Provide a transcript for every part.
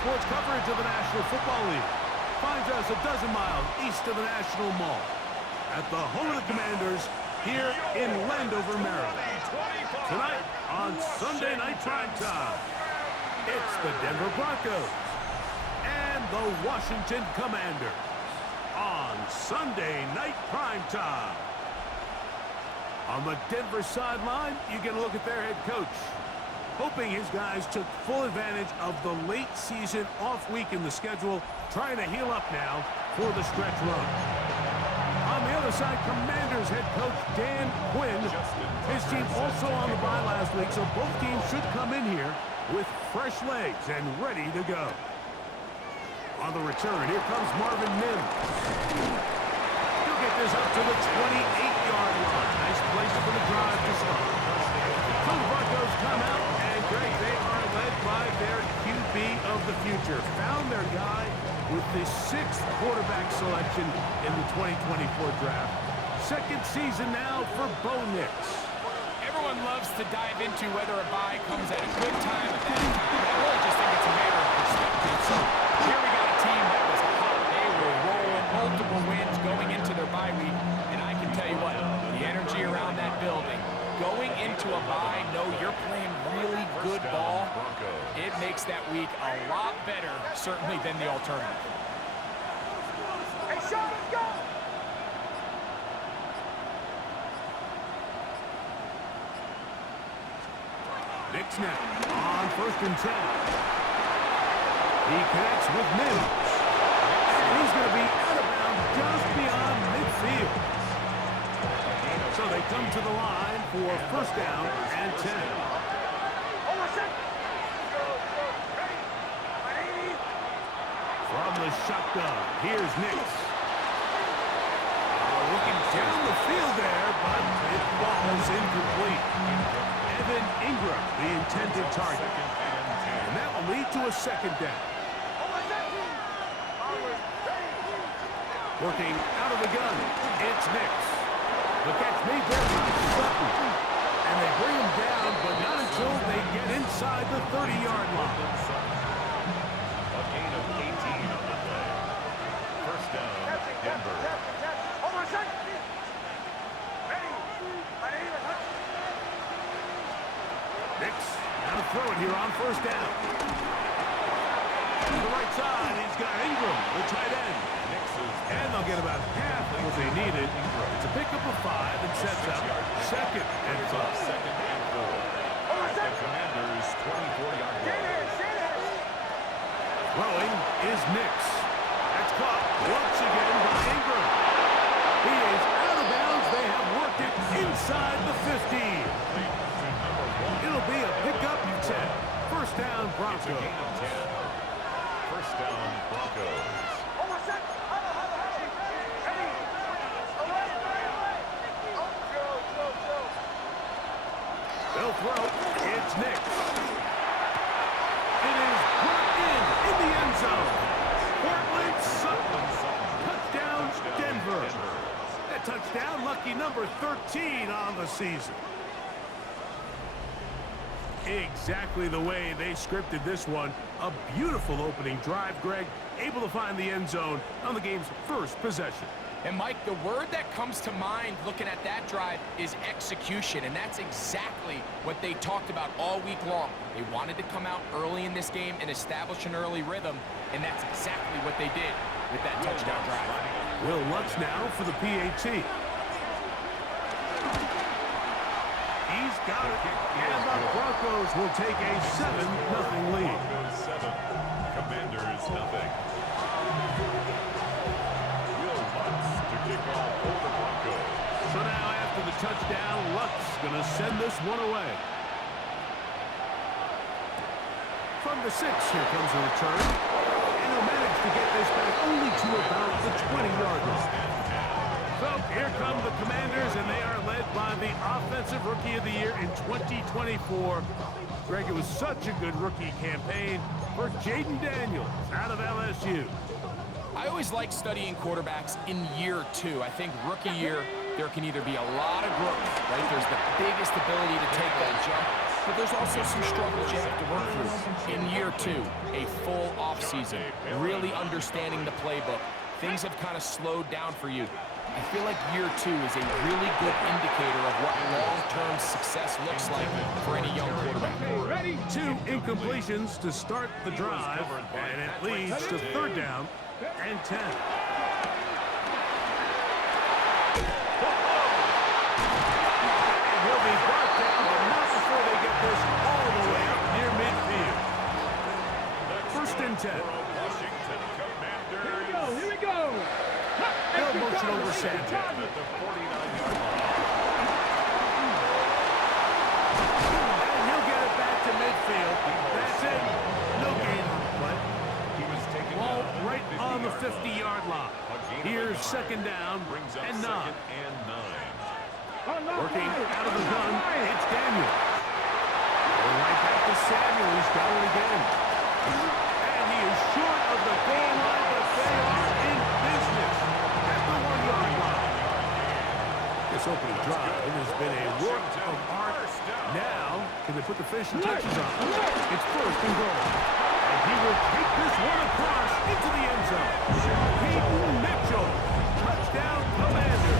sports coverage of the National Football League finds us a dozen miles east of the National Mall at the home of the Commanders here in Landover, Maryland. Tonight on Sunday Night Primetime, it's the Denver Broncos and the Washington Commanders on Sunday Night Primetime. On the Denver sideline, you get a look at their head coach, hoping his guys took full advantage of the late season off week in the schedule, trying to heal up now for the stretch run. On the other side, Commanders head coach Dan Quinn. His team also on the bye last week, so both teams should come in here with fresh legs and ready to go. On the return, here comes Marvin Mims. He'll get this up to the 28-yard line. Nice place for the drive to start. So the Broncos come out, and Greg, they are led by their QB of the future. Found their guy with the 6th quarterback selection in the 2024 draft. Second season now for Bo Nix. Everyone loves to dive into whether a bye comes at a good time or bad time. I really just think it's a matter of perspective. So here we got a team that was hot. They were rolling, multiple wins going into their bye week. And I can tell you what, the energy around that building, going into a bye, know you're playing really good ball, it makes that week a lot better, certainly, than the alternative. Hey, Sean, let's go! Nick snap on 1st and 10. He connects with Mims. And he's going to be out of bounds just beyond midfield. So they come to the line for 1st down and 10. From the shotgun, here's Nix. Looking down the field there, but it falls incomplete. Evan Ingram, the intended target. And that will lead to a 2nd down. Working out of the gun, it's Nix. The catch made there by Sutton. And they bring him down, but not until they get inside the 30-yard line. A gain of 18 on the play. 1st down, Denver. Nix, now to throw it here on 1st down. To the right side, he's got Ingram, the tight end. And they'll get about half of what they needed. It's a pickup of 5 and sets up 2nd and 5. 2nd and 4. The Commanders' 24-yard line. Throwing is Nix. That's caught once again by Ingram. He is out of bounds. They have worked it inside the 15. It'll be a pickup of 10. 1st down, Broncos. It's a gain of 10. 1st down, Broncos. They'll throw. It's Nix. It is brought in the end zone. Portland Sutton. Touchdown, Denver. That touchdown, lucky number 13 on the season. Exactly the way they scripted this one. A beautiful opening drive, Greg. Able to find the end zone on the game's first possession. And, Mike, the word that comes to mind looking at that drive is execution, and that's exactly what they talked about all week long. They wanted to come out early in this game and establish an early rhythm, and that's exactly what they did with that touchdown drive. Will Lutz now for the PAT. He's got it, and the Broncos will take a 7-0 lead. Broncos 7, Commanders nothing. So now after the touchdown, Lutz going to send this one away. From the 6, here comes a return. And he'll manage to get this back only to about the 20-yard line. So here come the Commanders, and they are led by the Offensive Rookie of the Year in 2024. Greg, it was such a good rookie campaign for Jaden Daniels out of LSU. I always like studying quarterbacks in year 2. I think rookie year, there can either be a lot of growth, right? There's the biggest ability to take that jump, but there's also some struggles you have to work through. In year 2, a full offseason, really understanding the playbook. Things have kind of slowed down for you. I feel like year 2 is a really good indicator of what long-term success looks like for any young quarterback. 2 incompletions to start the drive, and it leads to 3rd down and 10. And he'll be brought down, but not before they get this all the way up near midfield. 1st and 10. Here we go. Field motion over Sanchez. At the 49-yard line. And he'll get it back to midfield. That's it. No gain on the play. He was taken Ball down right on the 50-yard line. Here's 2nd down brings up and 9. 2nd and 9. Working out of the gun, it's Daniel. Going right back to Samuel. He's got it again. And he is short of the goal line, but they are in business at the 1-yard line. This opening drive, it has been a work of art. Now, can they put the finishing touches on? It's 1st and goal. And he will take this one across into the end zone. Peyton Mitchell, touchdown Commander.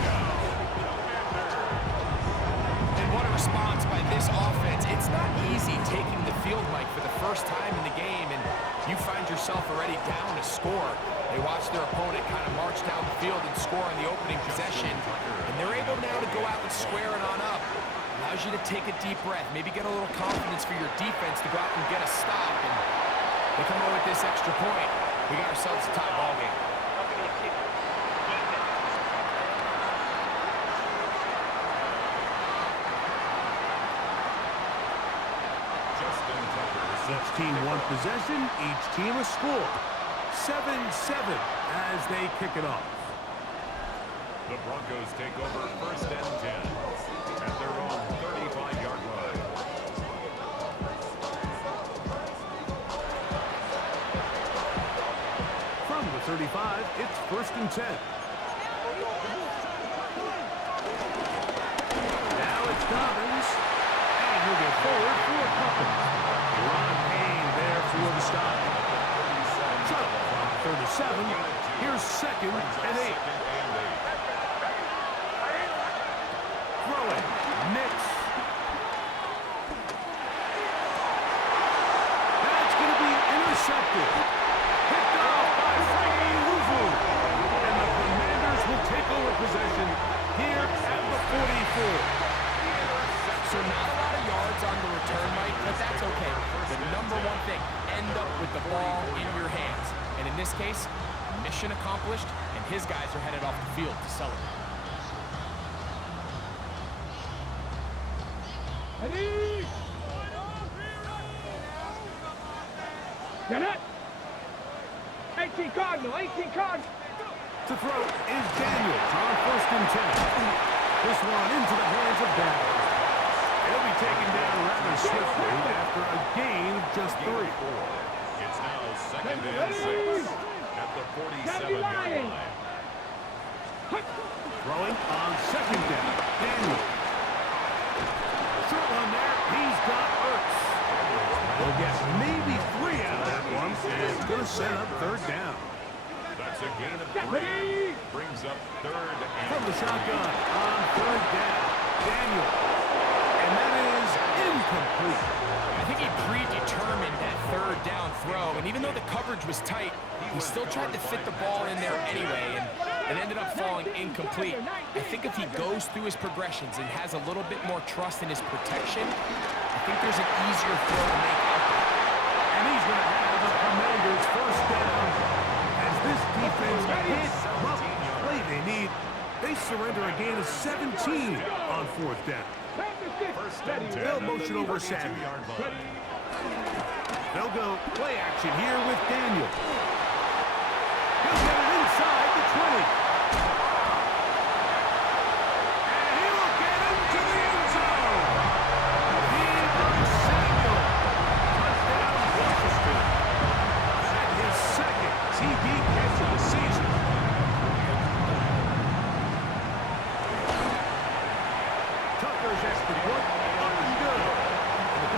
And what a response by this offense. It's not easy taking the field, Mike, for the first time in the game, and you find yourself already down to score. They watch their opponent kind of march down the field and score on the opening possession, and they're able now to go out and square it on up. Allows you to take a deep breath, maybe get a little confidence for your defense to go out and get a stop, and they come away with this extra point. We got ourselves a tie ball game. Each team one possession, each team a score. 7-7 as they kick it off. The Broncos take over 1st and 10 at their own 35-yard line. From the 35, it's 1st and 10. Now it's Dobbins, and he'll get forward for a couple. Ron Payne there for the stop. Shot from 37. Here's 2nd and 8. Throwing. Nix. That's going to be intercepted. Picked off by Frankie Luvu. And the Commanders will take over possession here at the 44. So not a lot of yards on the return, Mike, but that's okay. The number one thing, end up with the ball in your hands. And in this case, mission accomplished, and his guys are headed off the field to celebrate. Ready? Get it? 18 Cardinal, 18 Cardinal. To throw is Daniels on 1st and 10. This one into the hands of Daniels. He'll be taken down rather swiftly after a gain of just 3. It's now 2nd and 6 at the 47-yard line. Throwing on 2nd down. Daniels. Short one there. He's got Ertz. We'll get maybe 3 out of that one. And it's going to set up 3rd down. That's a gain of 3. Brings up 3rd and From the shotgun on 3rd down. Daniels. And that is incomplete. I think he predetermined that 3rd down throw, and even though the coverage was tight, he still tried to fit the ball in there anyway, and it ended up falling incomplete. I think if he goes through his progressions and has a little bit more trust in his protection, I think there's an easier throw to make out there. And he's going to have the Commanders 1st down. As this defense hits the play they need, they surrender a gain of 17 on 4th down. They'll motion over Samuel. They'll go play action here with Daniel. He'll get it inside the 20. And he will get into the end zone. Deebo Samuel. Touchdown, Washington. And his 2nd TD catch of the season. Tucker's extra point up and good. And the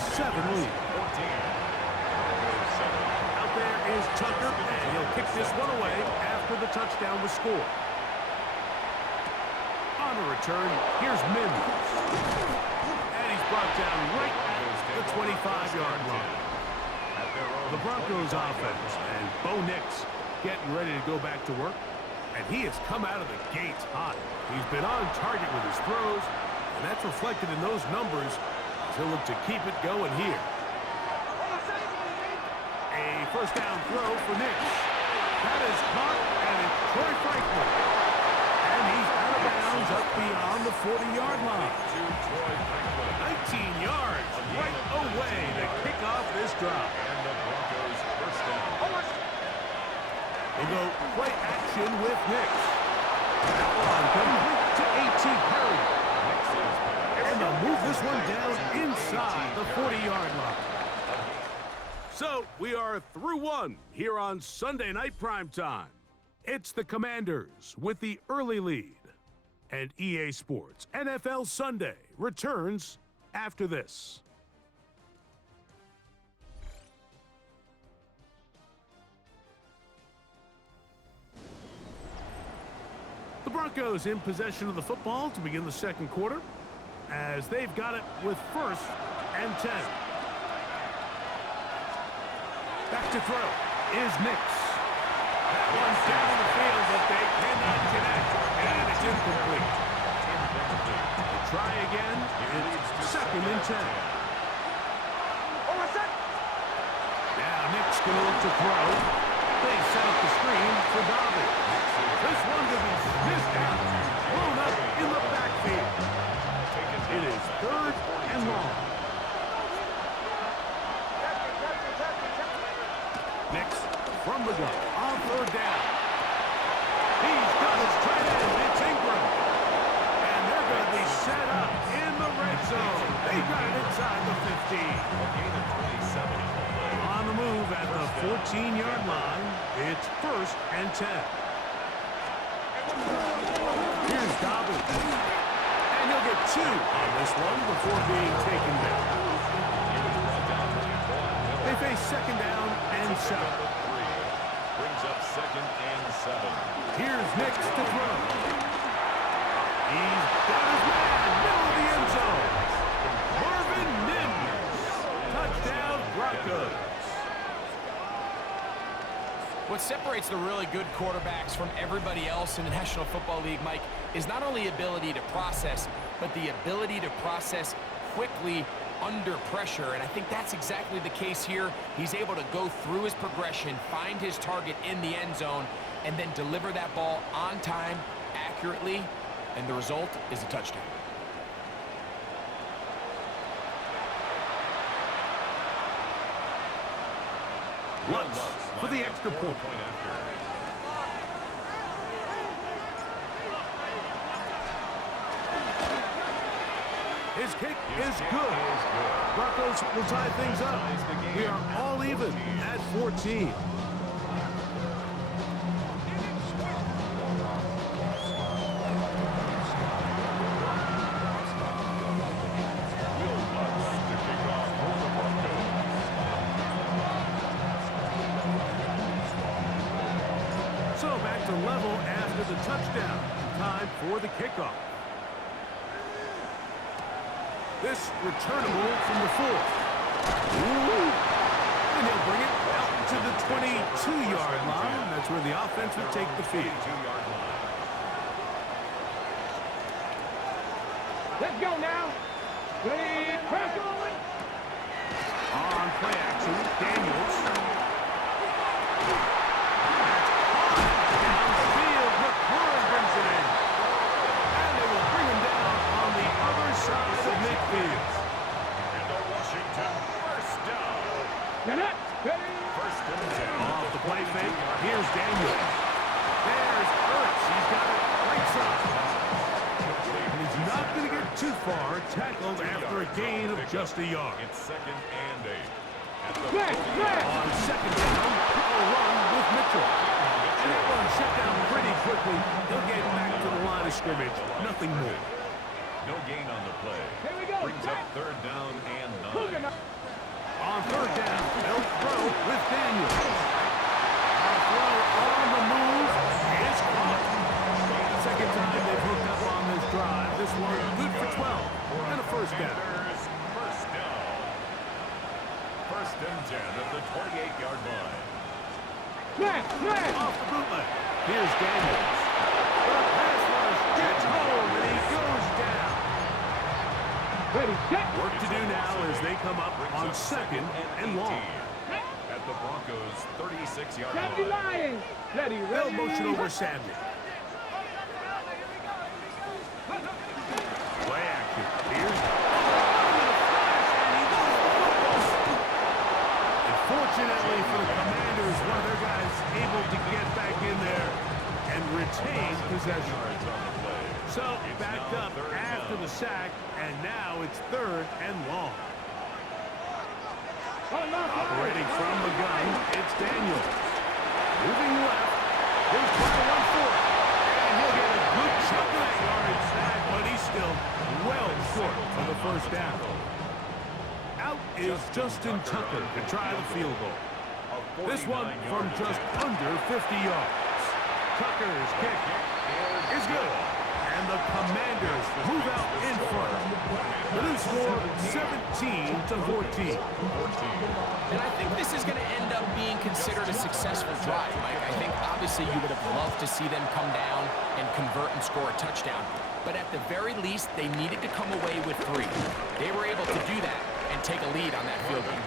7 lead. 14. Out there is Tucker, and he'll kick this one away after the touchdown was scored. On a return, here's Mims. And he's brought down right at the 25-yard line. The Broncos offense and Bo Nix getting ready to go back to work. And he has come out of the gates hot. He's been on target with his throws, and that's reflected in those numbers as he'll look to keep it going here. A first down throw for Nix. That is caught, and it's Troy Franklin. And he's out of bounds up beyond the 40-yard line. 19 yards right away to kick off this drive. And the Broncos first down. They go play action with Nix. That one complete to A.T. Perry. And they'll move this one down inside the 40-yard line. So we are through one here on Sunday Night Primetime. It's the Commanders with the early lead. And EA Sports NFL Sunday returns after this. The Broncos in possession of the football to begin the second quarter as they've got it with 1st and 10. Back to throw is Nix. That one's down the field, but they cannot connect, and it's incomplete. They'll try again. It's 2nd and 10. Now Nix going to look to throw. They set up the screen for Dobbin. This one to be missed out, blown up in the backfield. It is 3rd and long. Nix from the gun on 3rd down. He's got his tight end. It's Ingram. And they're going to be set up in the red zone. They got it inside the 15. On the move at the 14-yard line. It's 1st and 10. Here's Dobbin. And he'll get 2 on this one before being taken down. They face 2nd down and 7. Brings up 2nd and 7. Here's Nix to throw. He's got his man, middle of the end zone. Marvin Mims. Touchdown, Broncos. What separates the really good quarterbacks from everybody else in the National Football League, Mike, is not only ability to process, but the ability to process quickly under pressure. And I think that's exactly the case here. He's able to go through his progression, find his target in the end zone, and then deliver that ball on time, accurately, and the result is a touchdown. Lutz for the extra point. His kick is good. Broncos will tie things up. We are all even at 14. So back to level after the touchdown. Time for the kickoff. This returnable from the 4. And he'll bring it out to the 22-yard line. That's where the offense would take the field. Let's go now. Ready, press. On play action, Daniels. Downfield, McLaurin brings it in. And they will bring him down on the other side of midfield. And the Washington first down. Ready. First and 10. Off the play fake, here's Daniels. There's Ertz. He's got it right side. And he's not going to get too far, tackled after a gain of just a yard. It's 2nd and 8. At the On 2nd down, a run with Mitchell. And that one shut down pretty quickly. He'll get back to the line of scrimmage. Nothing more. no gain on the play. Here we go. Brings up 3rd down and 9. First and 10 at the 28-yard line. Off the bootleg. Here's Daniels. The pass rush gets home, and he goes down. Ready, set. Work to do now as they come up on second and long. At the Broncos' 36-yard Sandy line. Lions. Ready, They'll ready. motion over Sandy. Play action. Here's Unfortunately for the Commanders, one of their guys able to get back in there and retain possession. So backed up after the sack, and now it's third and long. Operating from the gun, it's Daniels. Moving left. Here's 21-4. And he'll get a good chunk of that yardage back, but he's still well short of the first down. Out is Justin Tucker to try the field goal. This one from just under 50 yards. Tucker's kick is good. And the Commanders move out in front. The new score, 17-14. And I think this is going to end up being considered a successful drive, Mike. I think obviously you would have loved to see them come down and convert and score a touchdown. But at the very least, they needed to come away with 3. They were able to do that and take a lead on that field goal.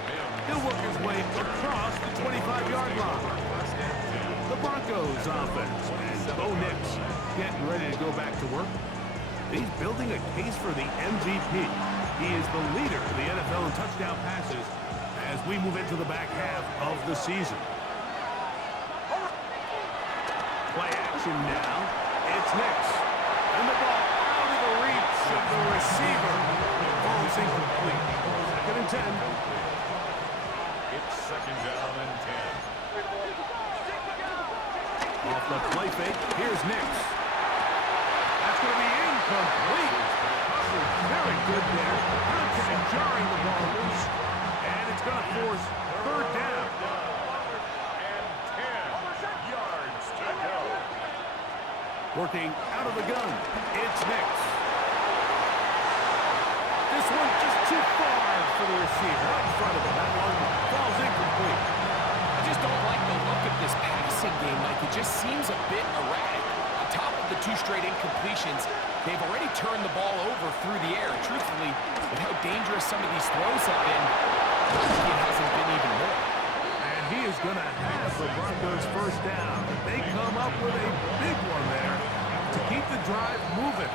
He'll work his way across the 25-yard line. The Broncos offense. And Bo Nix getting ready to go back to work. He's building a case for the MVP. He is the leader of the NFL in touchdown passes as we move into the back half of the season. Play action now. It's Nix. And the ball out of the reach of the receiver. Ball's incomplete. Second and 10. It's second down and 10. Off the play fake, here's Nix. That's going to be incomplete. Very good there. Contact jarring the ball loose. And it's going to force third down. And 10 yards to go. Working out of the gun, it's Nix. This one just too far for the receiver. Right in front of him. That one falls incomplete. I just don't like the look of this passing game, Mike. It just seems a bit erratic. On top of the 2 straight incompletions, they've already turned the ball over through the air. Truthfully, with how dangerous some of these throws have been, it hasn't been even more. And he is going to have the Broncos first down. They come up with a big one there to keep the drive moving.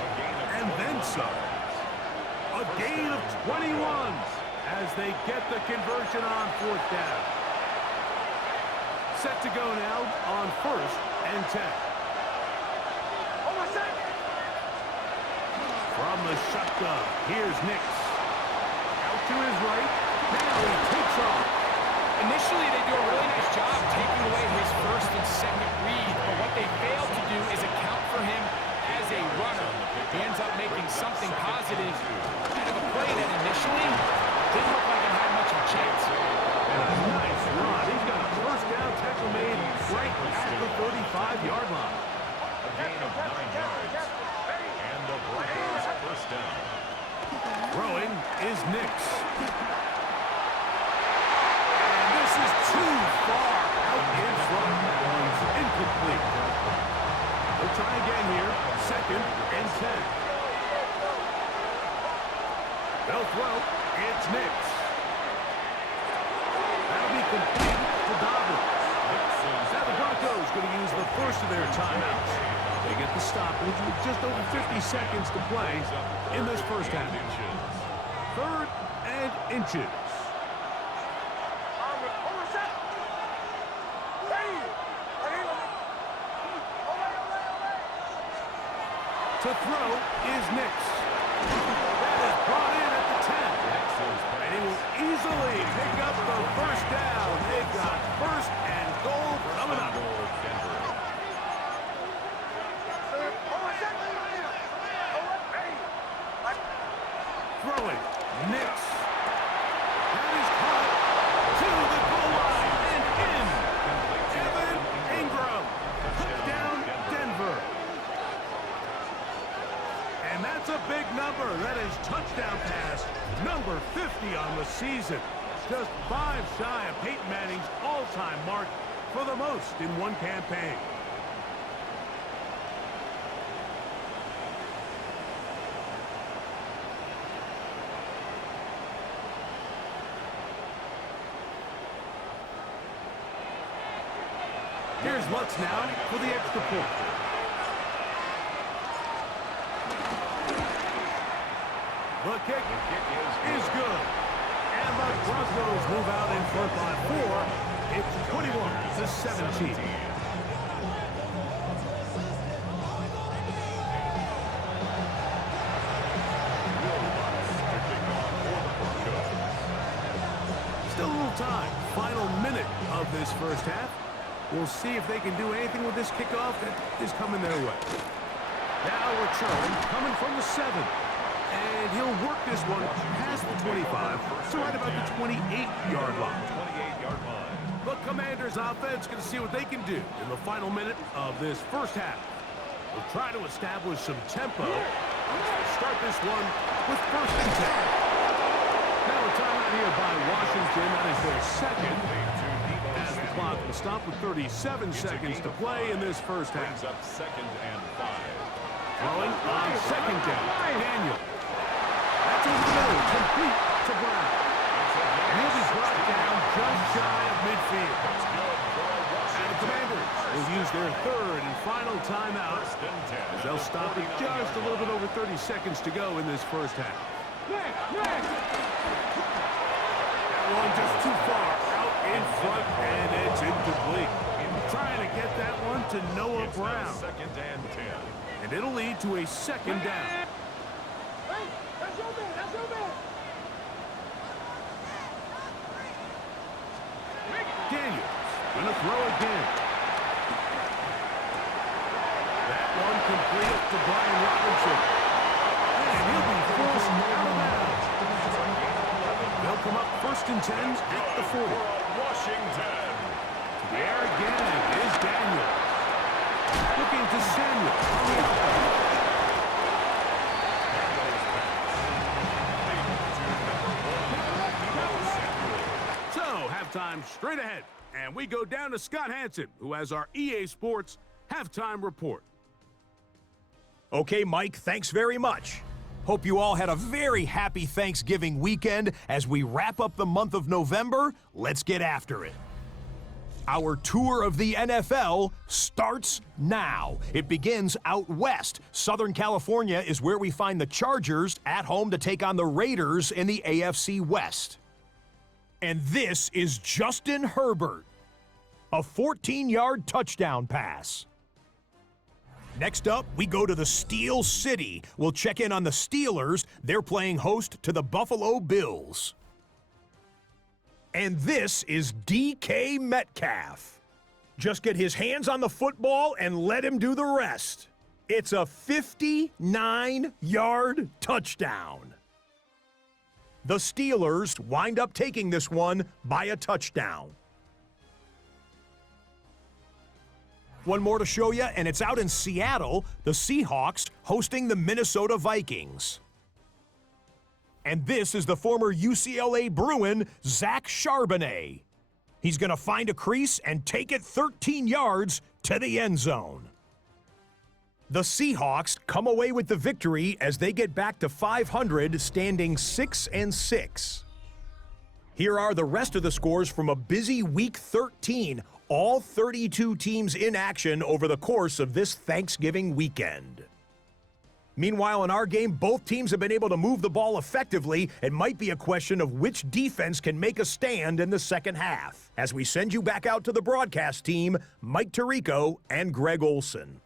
And then some. A gain of 21 as they get the conversion on fourth down. Set to go now on first and 10. From the shotgun, here's Nix. Out to his right. Now he takes off. Initially, they do a really nice job taking away his first and second read, but what they fail to do is account for him as a runner. He ends up making something positive out of a play that initially didn't look like it had much of a chance. And a nice run. He's got a first down tackle made right at the 35-yard line. A gain of 9 yards. And the Broncos first down. Throwing is Nix. And this is too far out in front. One's incomplete. They'll try again here. Second and 10. They'll throw. It's Nix. That'll be complete to Dobbins. Now the Broncos going to use the first of their timeouts. They get the stoppage with just over 50 seconds to play in this first half. Third and inches. To throw is Nix. That is brought in at the 10. And he will easily pick up the first down. They've got first and goal coming up. Throwing, Nix. That is caught to the goal line and in. Evan Ingram. Touchdown, Denver. And that's a big number. That is touchdown pass number 50 on the season. just 5 shy of Peyton Manning's all-time mark for the most in one campaign. Here's Lutz now for the extra point. The kick is good. And the Broncos move out in front by 4. It's 21-17. Still a little time. Final minute of this first half. We'll see if they can do anything with this kickoff that is coming their way. Now return, coming from the 7. And he'll work this one past the 25 to right about the 28-yard line. 28-yard line. The Commanders' offense going to see what they can do in the final minute of this first half. They'll try to establish some tempo. Let's start this one with 1st and 10. Now a timeout here by Washington. That is their second. As the clock will stop with 37 seconds to play in this first half. Brings up 2nd and 5. Throwing on 2nd down. Daniel. That's over the middle. Complete to Brown. And he'll be brought down just shy of midfield. And the Commanders will use their 3rd and final timeout. As they'll stop it just a little bit over 30 seconds to go in this first half. That one just too far out in front, and it's incomplete. Trying to get that one to Noah Brown. 2nd and 10. And it'll lead to a 2nd down. That's your man. That's your man. Daniels gonna throw again. That one completed to Brian Robinson. And he'll be forced out of bounds. They'll come up 1st and 10 at the 40. Washington. There again is Daniels. Looking to Samuel. So, halftime straight ahead. And we go down to Scott Hansen, who has our EA Sports halftime report. Okay, Mike, thanks very much. Hope you all had a very happy Thanksgiving weekend. As we wrap up the month of November, let's get after it. Our tour of the NFL starts now. It begins out west. Southern California is where we find the Chargers at home to take on the Raiders in the AFC West. And this is Justin Herbert. A 14-yard touchdown pass. Next up, we go to the Steel City. We'll check in on the Steelers. They're playing host to the Buffalo Bills. And this is DK Metcalf. Just get his hands on the football and let him do the rest. It's a 59-yard touchdown. The Steelers wind up taking this one by a touchdown. One more to show you, and it's out in Seattle, the Seahawks hosting the Minnesota Vikings. And this is the former UCLA Bruin, Zach Charbonnet. He's going to find a crease and take it 13 yards to the end zone. The Seahawks come away with the victory as they get back to 500, standing 6-6. Here are the rest of the scores from a busy Week 13. All 32 teams in action over the course of this Thanksgiving weekend. Meanwhile, in our game, both teams have been able to move the ball effectively. It might be a question of which defense can make a stand in the second half. As we send you back out to the broadcast team, Mike Tirico and Greg Olson.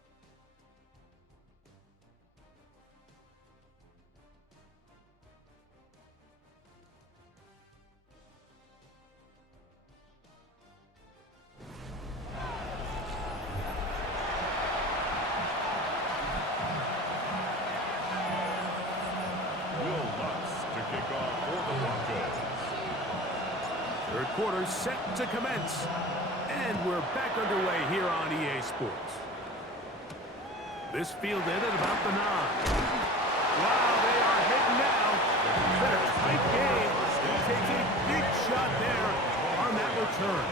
Third quarter set to commence. And we're back underway here on EA Sports. This fielded at about the 9. Wow, they are hitting now. That's a big game. He takes a big shot shot there on that return.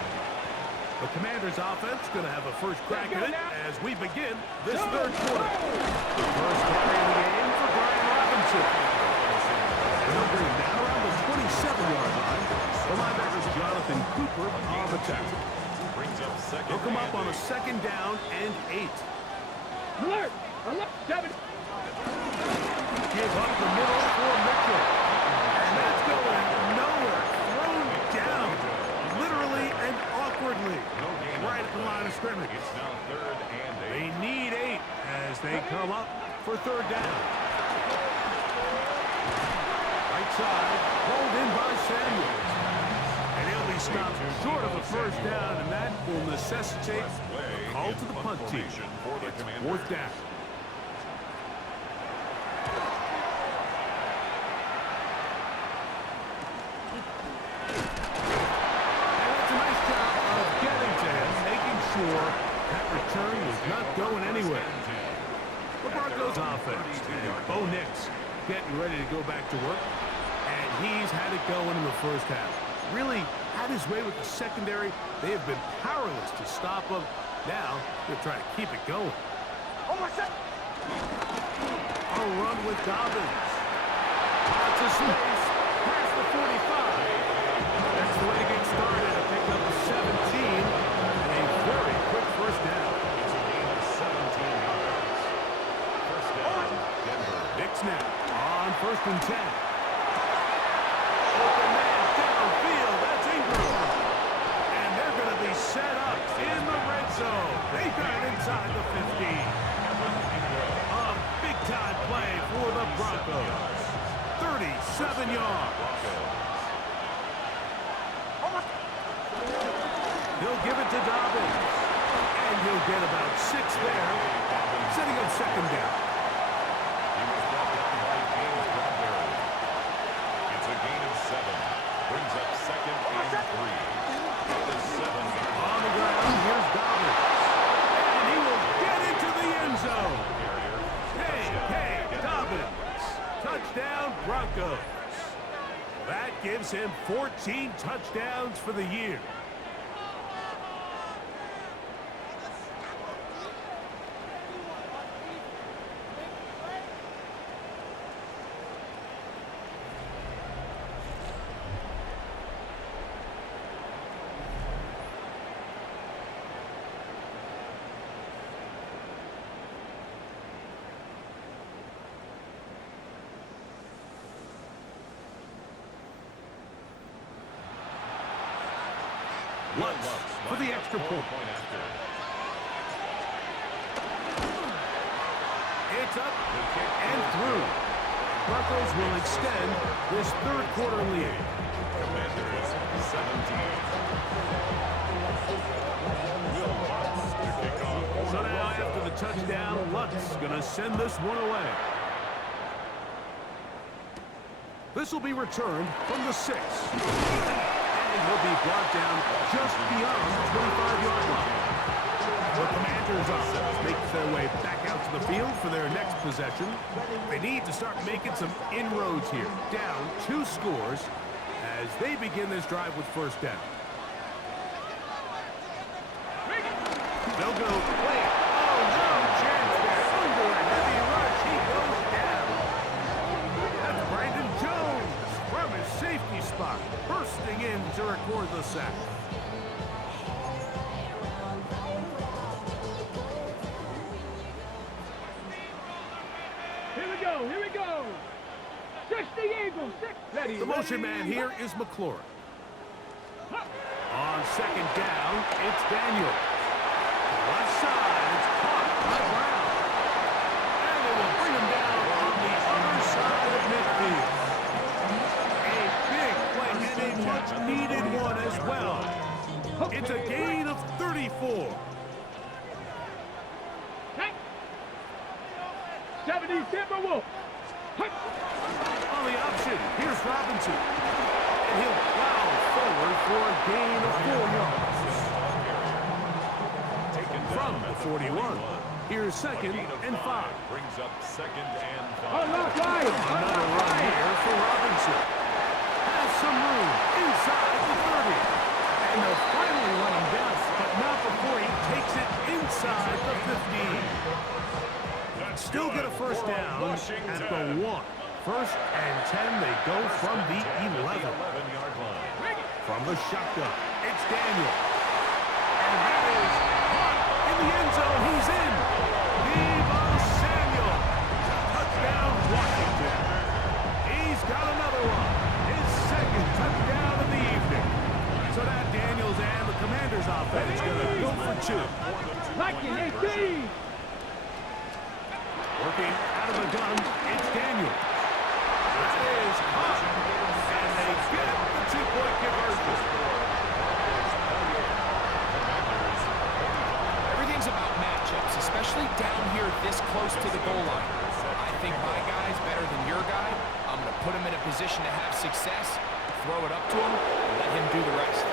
The Commanders' offense going to have a first crack at it as we begin this third quarter. The first carry of the game for Brian Robinson. And he'll bring him down around the 27-yard line. The linebacker Jonathan Cooper on the tackle. He'll come up on a second down and 8. Alert! Alert! 7. Give up the middle for Mitchell. And that's going nowhere. Thrown down. Literally and awkwardly. Right at the line of scrimmage. It's now 3rd and 8. They need 8 as they come up for third down. Right side, pulled in by Samuels. And he'll be stopped short of a first down, and that will necessitate a call to the punt team. It's 4th down. That return was not going anywhere. The Broncos offense. And Bo Nix getting ready to go back to work. And he's had it going in the first half. Really had his way with the secondary. They have been powerless to stop him. Now they're trying to keep it going. A run with Dobbins. Lots of space. Past the 45. That's the way to get started. To pick up a 17. Very quick first down. It's a gain of 17 yards. First down, Denver. Nix now on 1st and 10. Open man downfield. That's Ingram. And they're going to be set up in the red zone. They got it inside the 50. A big-time play for the Broncos. 37 yards. He'll give it to Dobbins. And he'll get about 6 there, setting up second down. He was brought down by James Bradbury. It's a gain of 7. Brings up 2nd and 3. At the 7-yard line. On the ground, here's Dobbins. And he will get into the end zone. Hey, Dobbins. Touchdown, Broncos. That gives him 14 touchdowns for the year. Lutz for the extra point. It's up and through. Broncos will extend this third quarter lead. Commanders 17. Will Lutz to kick off. So now after the touchdown, Lutz going to send this one away. This will be returned from the 6. And he'll be brought down just beyond the 25-yard line. The Commanders offense makes their way back out to the field for their next possession. They need to start making some inroads here. Down 2 scores as they begin this drive with first down. They'll go late. Oh, no chance there. Under a heavy rush, he goes down. That's Brandon Jones from his safety spot, bursting in to record the sack. Here we go. 60 Eagles. 6. The motion man here is McLaurin. On second down, it's Daniels. Left side, it's caught by Brown. And they will bring him down on the other side of midfield. A big play and a much-needed one as well. It's a gain of 34. 70 Timberwolves. On the option, here's Robinson. And he'll plow forward for a gain of 4 yards. From the 41, here's second and 5. Brings up 2nd and 5. Unlock line. Another run here for Robinson. Pass some room inside the 30. And they'll finally run him down, but not before he takes it inside the 15. Still get a first down at the 1. First and 10, they go from the 11. From the shotgun, it's Daniel. And that is caught in the end zone. He's in. Deebo Samuel. Touchdown, Washington. He's got another one. His second touchdown of the evening. So now Daniels and the Commanders offense is going to go for 2. Like it, 18. Working out of the gun, it's Daniel. That is caught. And they get the 2-point conversion. Everything's about matchups, especially down here this close to the goal line. I think my guy's better than your guy. I'm going to put him in a position to have success, throw it up to him, and let him do the rest.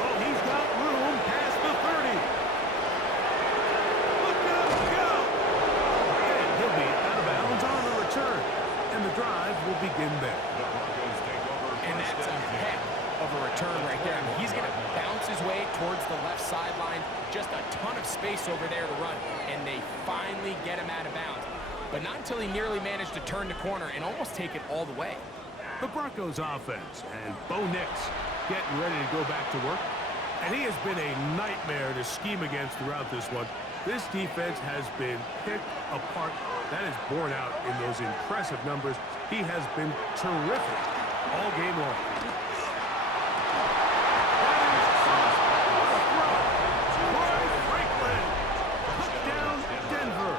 Oh, he's got room past the 30. Look at him go. And he'll be out of bounds on the return. And the drive will begin there. And that's a heck of a return right there. I mean, he's going to bounce his way towards the left sideline. Just a ton of space over there to run. And they finally get him out of bounds. But not until he nearly managed to turn the corner and almost take it all the way. The Broncos offense and Bo Nix getting ready to go back to work. And he has been a nightmare to scheme against throughout this one. This defense has been picked apart. That is borne out in those impressive numbers. He has been terrific all game long. That is caught. What a throw. Troy Franklin. Touchdown, Denver.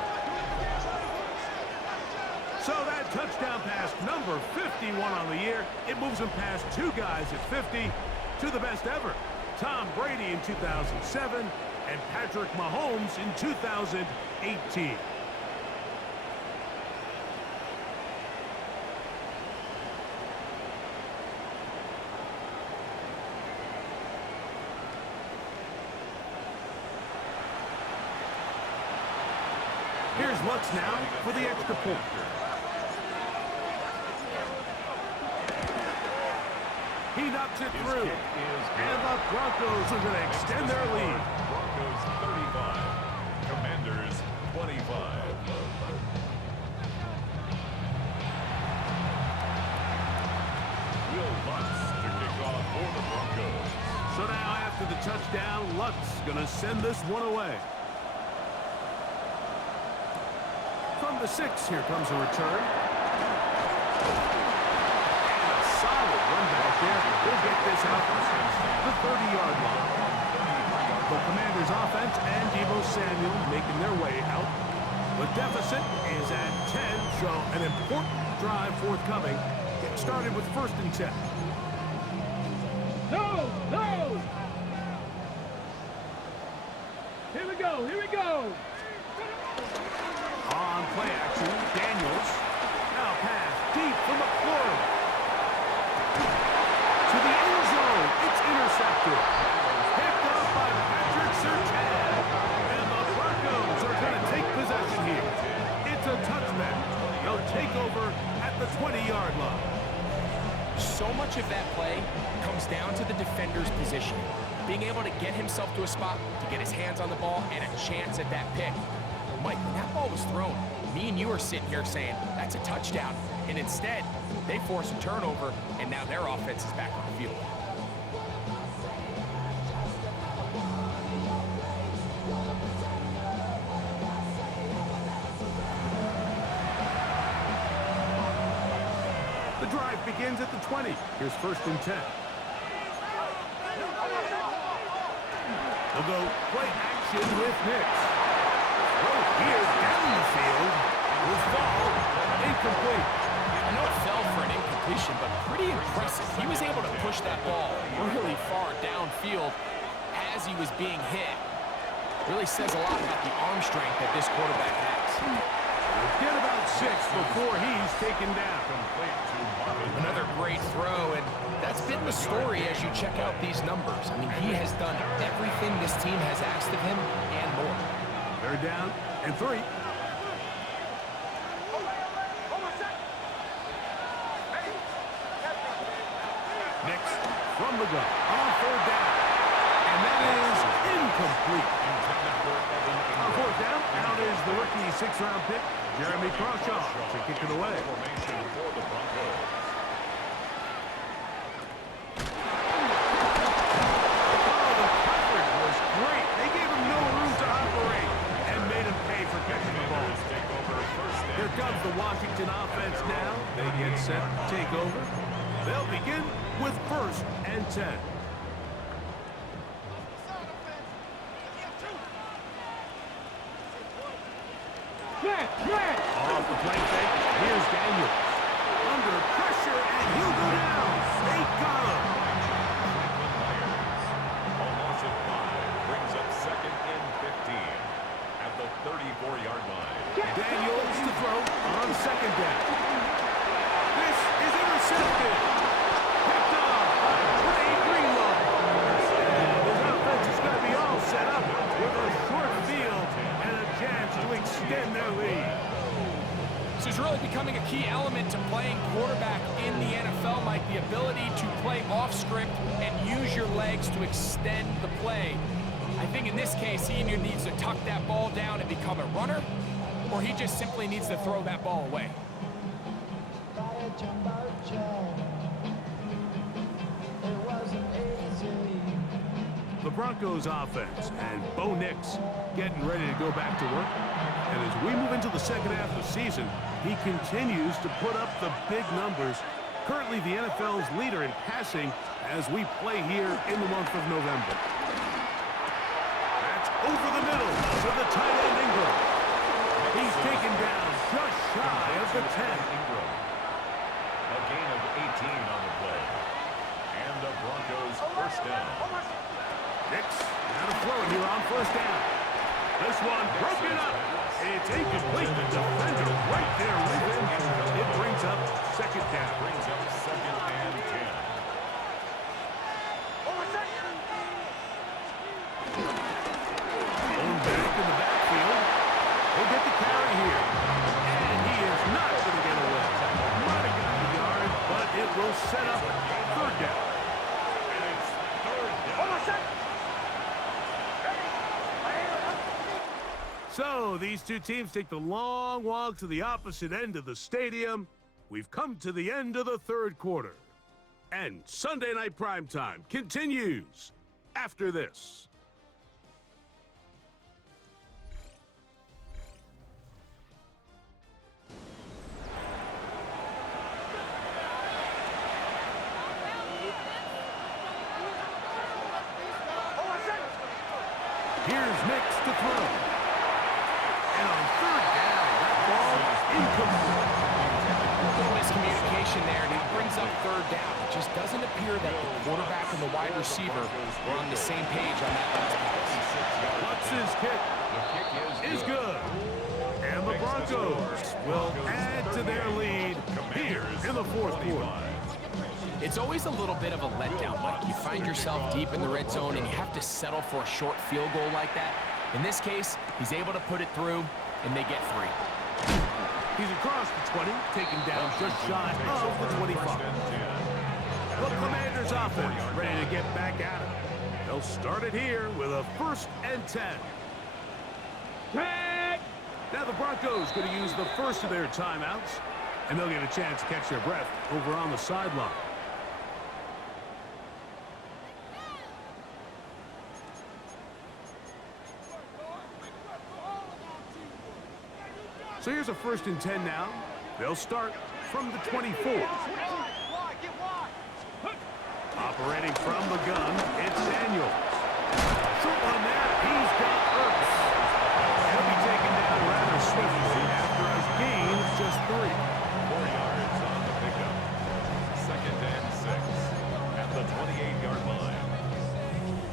So that touchdown pass, number 51 on the year, it moves him past 2 guys at 50 to the best ever. Tom Brady in 2007 and Patrick Mahomes in 2018. Here's Lutz now for the extra point. He knocks it through. And the Broncos are going to extend their lead. Broncos 35, Commanders 25. Will Lutz to kick off for the Broncos. So now after the touchdown, Lutz going to send this one away. From the 6, here comes a return. And a solid run back there. He'll get this out the 30-yard line. The Commanders' offense and Deebo Samuel making their way out. The deficit is at 10, so an important drive forthcoming. Get started with 1st and 10. No, no. Here we go, here we go. On play action, Daniels. Now pass deep from McLaurin. To the end zone. It's intercepted. Picked up by Patrick Surtain. And the Broncos are going to take possession here. It's a touchback. They'll take over at the 20-yard line. So much of that play comes down to the defender's position. Being able to get himself to a spot, to get his hands on the ball, and a chance at that pick. Mike, when that ball was thrown, me and you are sitting here saying, that's a touchdown. And instead, they force a turnover, and now their offense is back on the field. The drive begins at the 20. Here's 1st and 10. They'll go play action with Nix. Here down the field will fall incomplete. I know it fell for an incompletion, but pretty impressive. He was able to push that ball really far downfield as he was being hit. Really says a lot about the arm strength that this quarterback has. Get about 6 before he's taken down. Another great throw, and that's been the story as you check out these numbers. I mean, he has done everything this team has asked of him and more. They're down and 3. field goal on third down. And that is incomplete. On fourth down, out is the rookie sixth-round pick, Jeremy Crawshaw, to kick it away. Here comes the Washington offense now. They get set to take over. They'll begin with 1st and 10. Off the play fake, here's Daniels. Under pressure, and he'll go down. They got him. Almost at 5, brings up 2nd and 15 at the 34-yard line. Daniels to throw on 2nd down. This is intercepted. Picked off by Trey Greenlaw. And his offense is going to be all set up with a short field and a chance to extend their lead. This is really becoming a key element to playing quarterback in the NFL, Mike. The ability to play off script and use your legs to extend the play. I think in this case, he either needs to tuck that ball down and become a runner, or he just simply needs to throw that ball away. The Broncos offense and Bo Nix getting ready to go back to work. And as we move into the second half of the season, he continues to put up the big numbers. Currently the NFL's leader in passing as we play here in the month of November. That's over the middle to the tight end Ingram. He's taken down just shy of the 10. Ingram. A gain of 18 on the play. And the Broncos 1st down. Nix now to throw it here on 1st down. This one broken up. It's incomplete. The defender right there with him. It brings up 2nd down. Brings up 2nd and 10. Own back in the backfield. He'll get the carry here. And he is not going to get away. Might have got the yard, but it will set up 3rd down. And it's 3rd down. So these two teams take the long walk to the opposite end of the stadium. We've come to the end of the 3rd quarter. And Sunday Night Primetime continues after this. Here's Nix to throw. And on 3rd down, that ball is incomplete. A little miscommunication there, and it brings up 3rd down. It just doesn't appear that the quarterback and the wide receiver were on the same page on that last pass. Lutz's kick is good. And the Broncos will add to their lead here in the 4th quarter. It's always a little bit of a letdown, Mike. You find yourself deep in the red zone and you have to settle for a short field goal like that. In this case, he's able to put it through, and they get 3. He's across the 20, taken down just shy of the 25. The Commanders offense ready to get back at it. They'll start it here with a 1st and 10. Now the Broncos going to use the first of their timeouts, and they'll get a chance to catch their breath over on the sideline. So here's a 1st and 10 now. They'll start from the 24. Operating from the gun, it's Daniels. Short on that, he's got Ertz. He'll be taken down rather swiftly after a gain of just 3. 4 yards on the pickup. 2nd and 6 at the 28-yard line.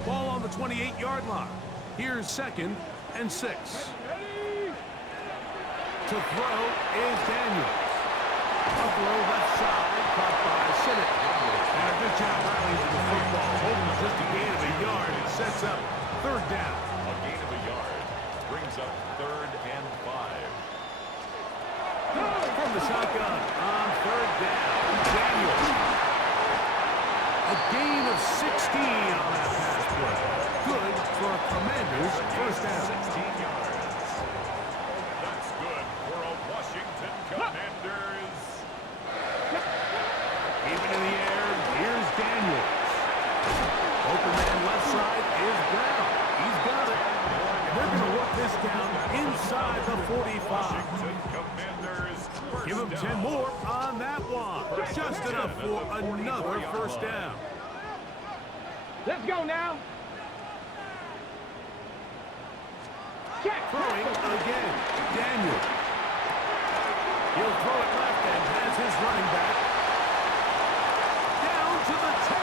Ball on the 28-yard line. Here's 2nd and 6. To throw is Daniels. A throw left side, caught by Sinnott. And a good job rallying to the football. Holding just a gain of a yard. It sets up 3rd down. A gain of a yard brings up 3rd and 5. From the shotgun on 3rd down, Daniels. A gain of 16 on that pass play. Good for a Commanders first down. 16 yards. That's good for a Washington Commanders. Even in the air, here's Daniels. Open man left side is Brown. He's got it. And they're going to work this down inside the 45. Washington Commanders first Give him 10 more on that one. Just enough for another first down. Let's go now. Check. Throwing again. Daniel. He'll throw it left and has his running back. Down to the 10.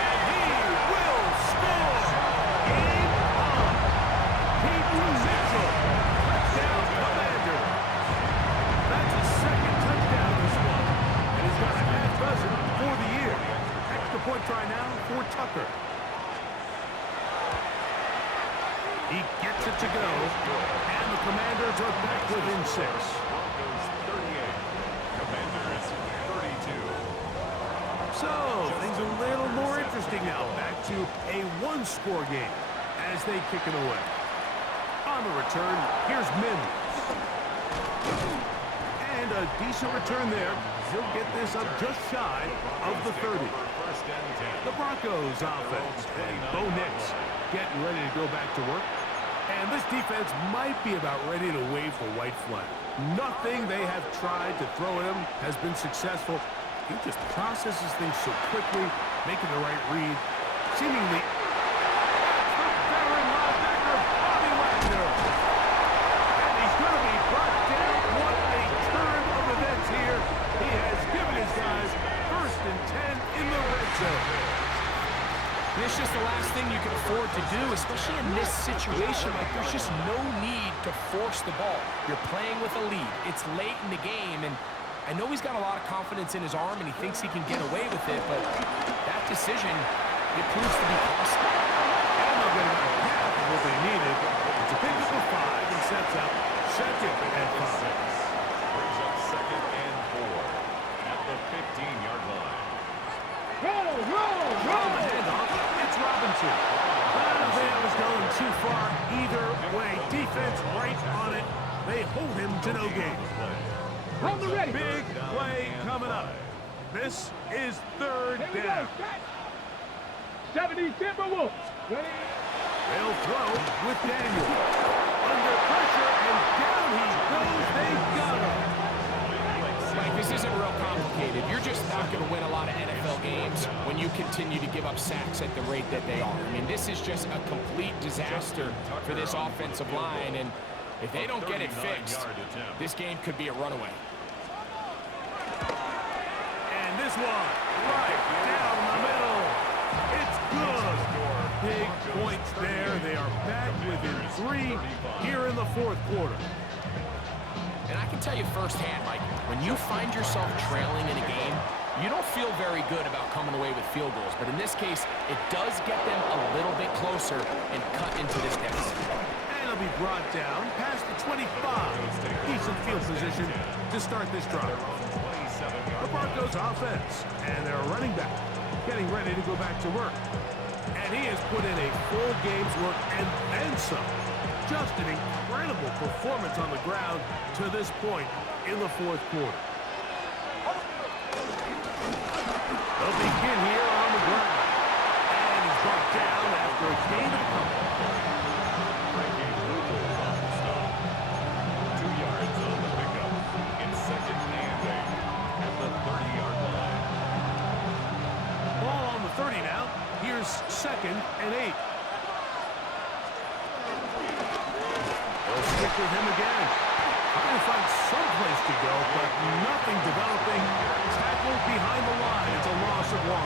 And he will score. Game on. Pete Mitchell. Touchdown Commander. That's his second touchdown this one. And he's got a half dozen for the year. Extra point try now for Tucker. He gets it to go, and the Commanders are back within 6. Broncos 38, Commanders 32. So, things a little more interesting now. Back to a one-score game as they kick it away. On the return, here's Mims. And a decent return there. He'll get this up just shy of the 30. First and 10. The Broncos offense and Bo Nix getting ready to go back to work. And this defense might be about ready to wave the white flag. Nothing they have tried to throw at him has been successful. He just processes things so quickly, making the right read. Seemingly, that's the veteran linebacker, Bobby Wagner. And he's going to be brought down. What a turn of events here. He has given his guys first and 10 in the red zone. It's just the last thing you can afford to do, especially in this situation. Like, there's just no need to force the ball. You're playing with a lead. It's late in the game, and I know he's got a lot of confidence in his arm, and he thinks he can get away with it, but that decision, it proves to be costly. And they'll get about half of what they needed. It's a pickup of 5 and sets up second and 5. Brings up second and 4 at the 15-yard line. Roll. On the handoff, it's Robinson. I don't think I was going too far either way. Defense right on it. They hold him to no gain. On the ready. Big play coming up. This is third Here we down. go. 70 Timberwolves. Ready. They'll throw with Daniel. Under pressure, and down he goes. They got him. Like, this isn't real complicated. You're just not going to win a lot of NFL games when you continue to give up sacks at the rate that they are. I mean, this is just a complete disaster for this offensive line, and if they don't get it fixed, this game could be a runaway. And this one, right down the middle. It's good. Big points there. They are back within 3 here in the fourth quarter. And I can tell you firsthand, Mike, when you find yourself trailing in a game, you don't feel very good about coming away with field goals. But in this case, it does get them a little bit closer and cut into this deficit. And it'll be brought down past the 25. Decent field position to start this drive. The Broncos offense and their running back getting ready to go back to work. And he has put in a full game's work and then some. Just an incredible performance on the ground to this point in the fourth quarter. They'll begin here on the ground. And he's brought down after a gain of a couple. 2 yards on the pickup. In second and 8 at the 30-yard line. Ball on the 30 now. Here's second and 8. They'll stick with him again. Trying to find some place to go, but nothing developing. Tackled behind the line. It's a loss of 1.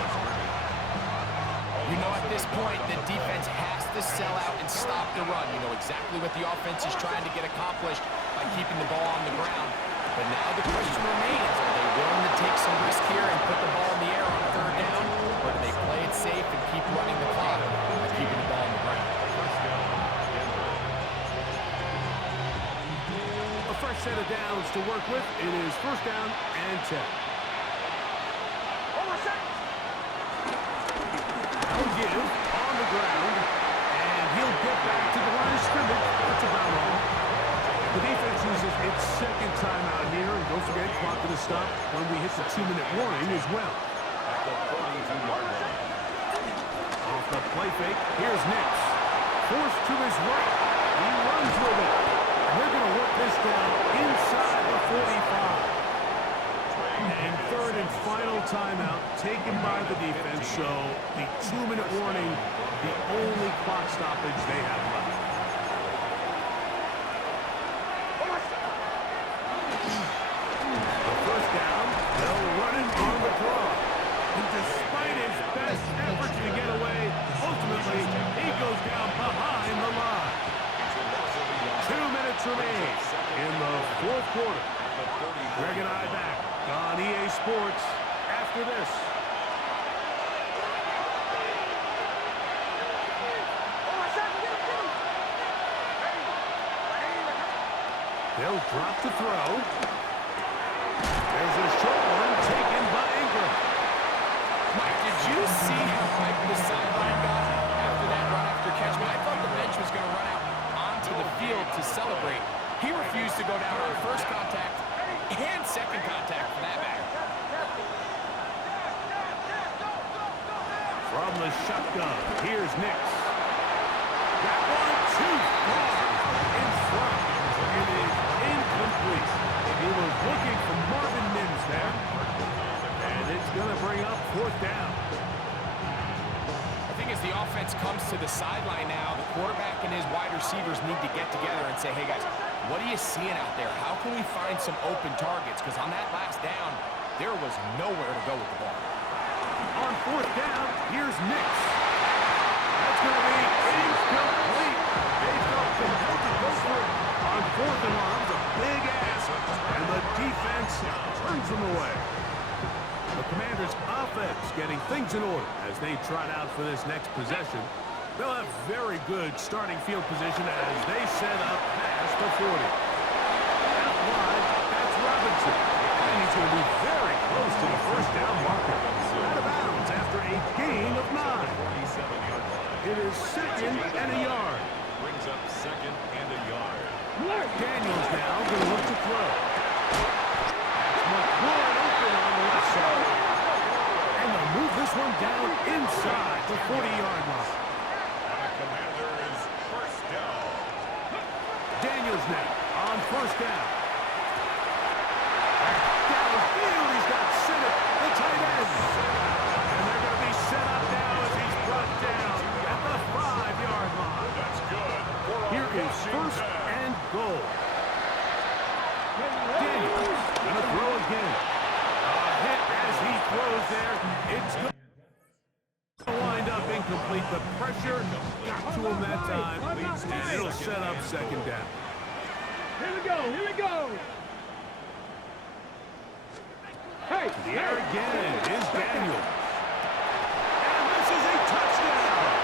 You know, at this point, the defense has to sell out and stop the run. You know exactly what the offense is trying to get accomplished by keeping the ball on the ground. But now the question remains, are they willing to take some risk here and put the ball in the air on third down? Or do they play it safe and keep running the clock by keeping the ball on the ground? A fresh set of downs to work with. It is first down and 10. 2-minute warning as well. At the 32-yard line. Off the play fake, here's Nix. Forced to his right. He runs with it. And they're going to work this down inside the 45. And third and final timeout taken by the defense, so the 2-minute warning, the only clock stoppage they have left. The first down, they'll run him on the draw. And despite his best efforts to get away, ultimately, he goes down behind the line. 2 minutes remain in the fourth quarter. Greg and I back on EA Sports after this. They'll drop to throw. There's a short one taken by Ingram. Mike, did you see how hyped the sideline got after that run after catch? I thought the bench was going to run out onto the field to celebrate. He refused to go down on first contact and second contact for that matter. From the shotgun, here's Nix. That one too far in front. It is incomplete. He was looking for Marvin Mims there. And it's going to bring up fourth down. I think as the offense comes to the sideline now, the quarterback and his wide receivers need to get together and say, hey guys, what are you seeing out there? How can we find some open targets? Because on that last down, there was nowhere to go with the ball. On fourth down, here's Nix. That's going to be incomplete. They felt compelled to go for it on fourth and long. A big ass, and the defense turns them away. The Commanders' offense getting things in order as they trot out for this next possession. They'll have very good starting field position as they set up past the 40. Out wide, that's Robinson. And he's going to be very close to the first down marker. Out of bounds after a gain of 9. It is second and a yard. Brings up second and a yard. Daniels now going to look to throw. That's McLaurin open on the left side. And they'll move this one down inside the 40-yard line. And the Commanders first down. Daniels now on first down. Downfield, he's got Sinnott, the tight end. And they're going to be set up now as he's brought down at the 5-yard line. That's good. Here is first and goal. Daniels going to throw again. A hit as he throws there. It's going to wind up incomplete. The pressure got to him that time, and it'll set up second down. Here we go, here we go. Hey, The air again is Daniels. And this is a touchdown.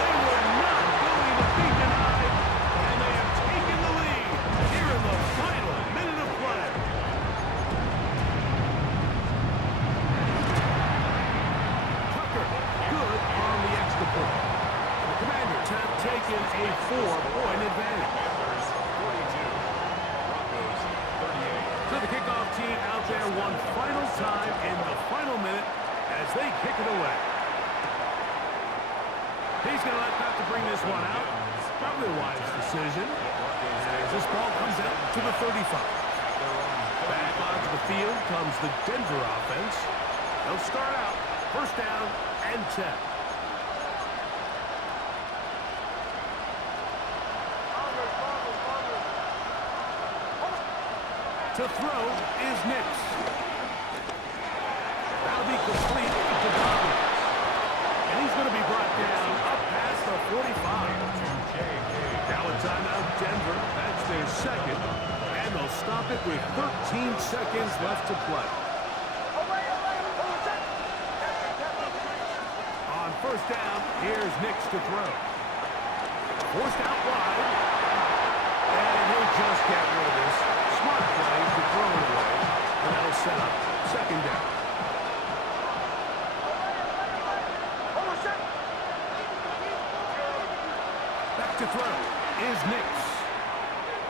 They were not going to be denied, and they have taken the lead here in the final minute of play. Tucker, good on the extra point. The Commanders have taken a 4-point advantage. Commanders 42. Broncos 38. So the kickoff team out there one final time in the final minute as they kick it away. He's going to let that to bring this one out. Probably a wise decision as this ball comes out to the 35. Back onto the field comes the Denver offense. They'll start out first down and 10. To throw is Nix. That'll be complete to Dobbins. And he's going to be brought down up past the 45. Now a timeout, Denver. That's their second. And they'll stop it with 13 seconds left to play. On first down, here's Nix to throw. Forced out wide. And he'll just get rid of this. Smart play to throw it away. And that'll set up second down. Back to throw is Nix.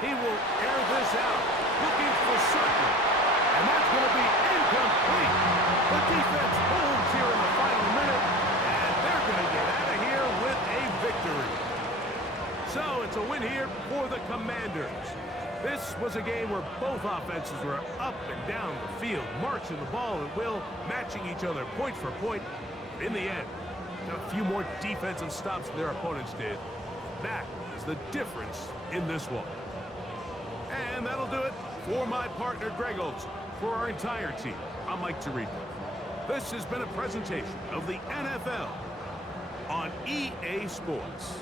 He will air this out. Looking for Sutton. And that's going to be Incomplete. The defense holds here in the final minute, and they're going to get out of here with a victory. So it's a win here for the Commanders. This was a game where both offenses were up and down the field, marching the ball at will, matching each other point for point. In the end, a few more defensive stops than their opponents did. That is the difference in this one. And that'll do it for my partner, Greg Oates. For our entire team, I'm Mike Tirico. This has been a presentation of the NFL on EA Sports.